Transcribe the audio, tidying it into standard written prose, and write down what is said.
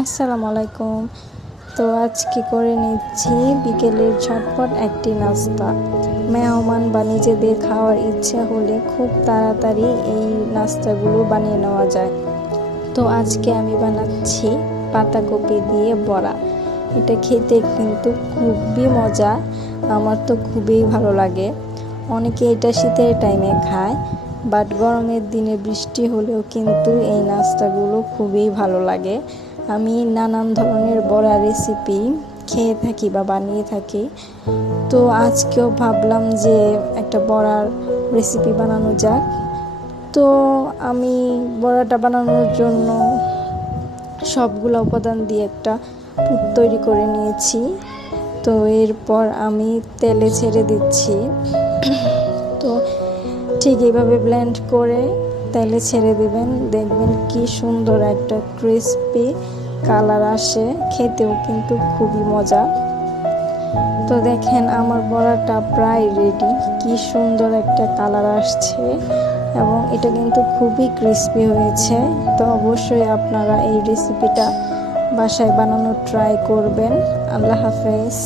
আসসালামু আলাইকুম। তো আজকে করে নিচ্ছি বিকেলের ঝটপট একটি নাস্তা। মেহমান বা নিজেদের খাওয়ার ইচ্ছে হলে খুব তাড়াতাড়ি এই নাস্তাগুলো বানিয়ে নেওয়া যায়। তো আজকে আমি বানাচ্ছি পাতাকপি দিয়ে বড়া। এটা খেতে কিন্তু খুবই মজা, আমার তো খুবই ভালো লাগে। অনেকে এটা শীতের টাইমে খায়, বাট গরমের দিনে বৃষ্টি হলেও কিন্তু এই নাস্তাগুলো খুবই ভালো লাগে। আমি নানান ধরনের বড়া রেসিপি খেয়ে থাকি বা বানিয়ে থাকি। তো আজকেও ভাবলাম যে একটা বড়ার রেসিপি বানানো যাক। তো আমি বড়াটা বানানোর জন্য সবগুলো উপাদান দিয়ে একটা পুর তৈরি করে নিয়েছি। তো এরপর আমি তেলে ছেড়ে দিচ্ছি। তো ঠিক এইভাবে ব্লেন্ড করে তেলে ছেড়ে দেবেন, দেখবেন কি সুন্দর একটা ক্রিসপি কালার আসে, খেতেও কিন্তু খুবই মজা। তো দেখেন আমার বড়াটা প্রায় রেডি, কি সুন্দর একটা কালার আসছে এবং এটা কিন্তু খুবই ক্রিসপি হয়েছে। তো অবশ্যই আপনারা এই রেসিপিটা বাসায় বানানোর ট্রাই করবেন। আল্লাহ হাফেজ।